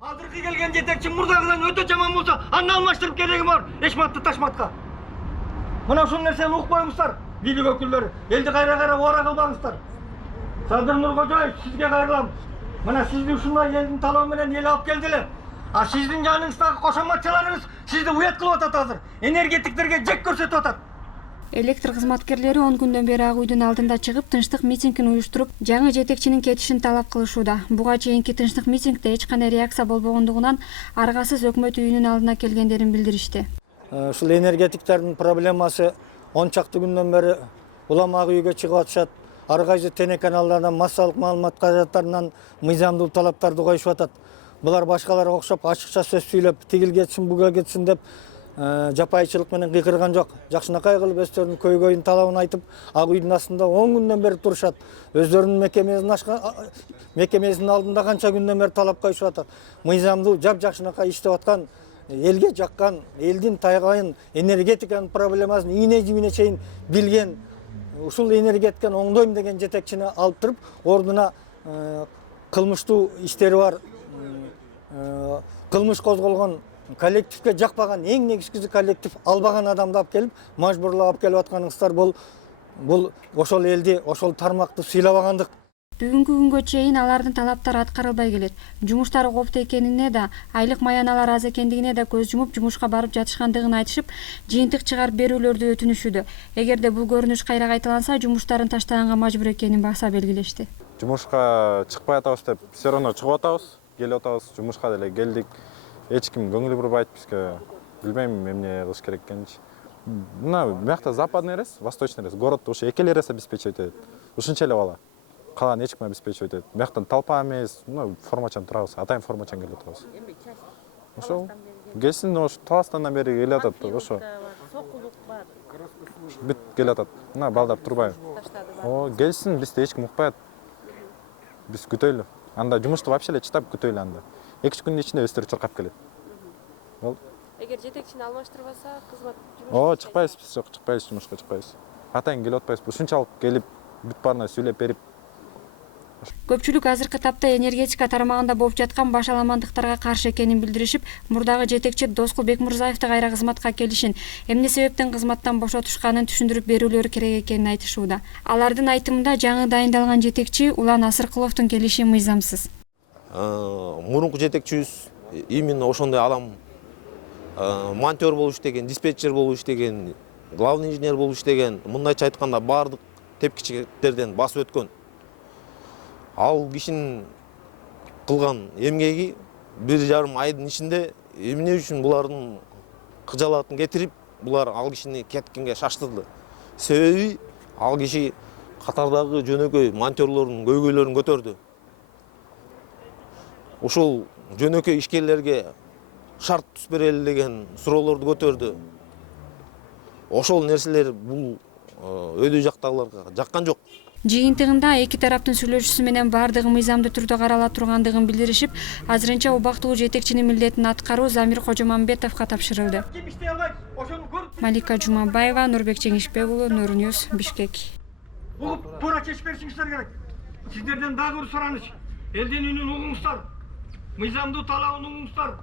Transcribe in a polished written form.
Азыркы келген жетекчи мурдагыдан өтө жаман болсо, аны алмаштырып кереги бар. Эшматты Ташматка. Мына ушул нерсени укпоймуздар. Бийлик өкүлдөрү, элди кайра ора кылбаңыздар. Садыр Нуркожоев, сизге кайрылам. Мына сизди ушундай элдин талабы менен эл алып келди эле. А сиздин жаныңыздагы кошоматчыларыңыз сизди уят кылып атат азыр. Энергетиктерге жек көрсөтүп атат. Электр кызматкерлери 10 күндөн бери Ак үйдүн алдында чыгып, тынчтык митингин уюштуруп, жаңы жетекчинин кетишин талап кылышууда. Буга чейинки тынчтык митингде эч кандай реакция болбогондугунан аргасыз өкмөт үйүнүн алдына келгендерин билдиришти. Ушул энергетиктердин проблемасы 10 чакты күндөн бери улам Ак үйгө чыгып атышат. Ар кайсы телеканалдардан, массалык маалымат каражаттарынан мыйзамдуу талаптарды коюшуп атат. Булар башкаларга окшоп ачыкча сөз сүйлөп, тигил кетсин, буга кетсин деп жапайчылык менен кыйкырган жок. Жакшынакай кылып өздөрүнүн көйгөйүн талабын айтып, Ак үйдүн астында 10 күндөн бери турушат. Өздөрүнүн мекемесинин алдында канча күндөн бери талап коюшуп атат. Мыйзамдуу жакшынакай иштеп аткан, элге жаккан, элдин тайгайын, энергетиканын проблемасын ийне жибине чейин билген, ушул энергетиканы оңдойм деген жетекчини алып туруп, ордуна кылмыштуу иштери бар, кылмыш козголгон, коллективге жакпаган, эң негизгиси коллектив албаган адамды алып келип, мажбурлап алып келип атканыңыздар бул ошол элди, ошол тармакты сыйлабагандык. Бүгүнкү күнгө чейин алардын талаптары аткарылбай келет. Жумуштары кооптуу экенине да, айлык маяналар аз экендигине да көз жумуп, жумушка барып жатышкандыгын айтышып, жыйынтык чыгарып берүүлөрдү өтүнүшүүдө. Эгерде бул көрүнүш кайра кайталанса, жумуштарын таштаганга мажбур экенин баса белгилешти. Жумушка чыкпай атабыз деп, все равно чыгып атабыз, келип атабыз, жумушка деле келдик. Эч ким көңүл бурбайт бизге. Билбейм эмне кылыш керек экенин. Мына бuyakta западный рейс, восточный рейс, городду ушу экели рейс обеспечивать этет. Ушунча эле бала. Калган эч ким обеспечивать этет. Бuyaktan толпа эмес, формачан турабыз, атайын формачан келип атабыз. Ошо келсин, ошо Таластандан бери келип атат, ошо. Сокулук бар. Бүт келип атат. Мына балдар турбайбы. Келсин, бизди эч ким укпайт. Биз күтөйлү. Анда жумушту вообще эле чыдап күтөйлү анда. 2 күндүн ичинде өздөрү чуркап келет. Эгер жетекчини алмаштырбаса, кызмат жумушка чыкпайбыз, биз жок, чыкпайбыз, жумушка чыкпайбыз. Атайын келип атпайбыз. Ушунчалык келип, бүт баарына сүйлөп берип. Көпчүлүк азыркы тапта энергетика тармагында болуп жаткан башаламандыктарга каршы экенин билдиришип, мурдагы жетекчи Доскул Бекмурзаевди кайра кызматка келишин, эмне себептен кызматтан бошотушканын түшүндүрүп берүүлөрү керек экенин айтышууда. Алардын айтымында жаңы дайындалган жетекчи Улан Асыркуловдун келиши мыйзамсыз. Мурунку жетекчибиз именно ошондой адам, монтер болуп иштеген, диспетчер болуп иштеген, главный инженер болуп иштеген, мындайча айтканда баардык тепкичтерден басып өткөн. Ал кишинин кылган эмгеги 1,5 айдын ичинде эмне үчүн булардын кыжалатын кетирип, булар ал кишини кеткенге шаштырды. Себеби ал киши катардагы жөнөкөй монтерлордун көйгөйлөрүн көтөрдү. Ушул жөнөкөй ишкерлерге шарт түз берели деген суроолорду көтөрдү. Ошол нерселер бул өйдө жактагыларга жаккан жок. Жыйынтыгында эки тараптын сүйлөшүүсү менен баардыгы мыйзамдуу түрдө карала тургандыгын билдиришип, азырынча убактылуу жетекчинин милдетин аткаруу Замир Кожомамбетовго тапшырылды. Малика Жумабаева, Нурбек Жеңишбек уулу, Нур Ньюс, Бишкек. Угуп туура чечип беришиңиздер керек. Сиздерден дагы бир сураныч. Элдин үнүн угуңуздар. Мыйзамдуу талабын угуңуздар.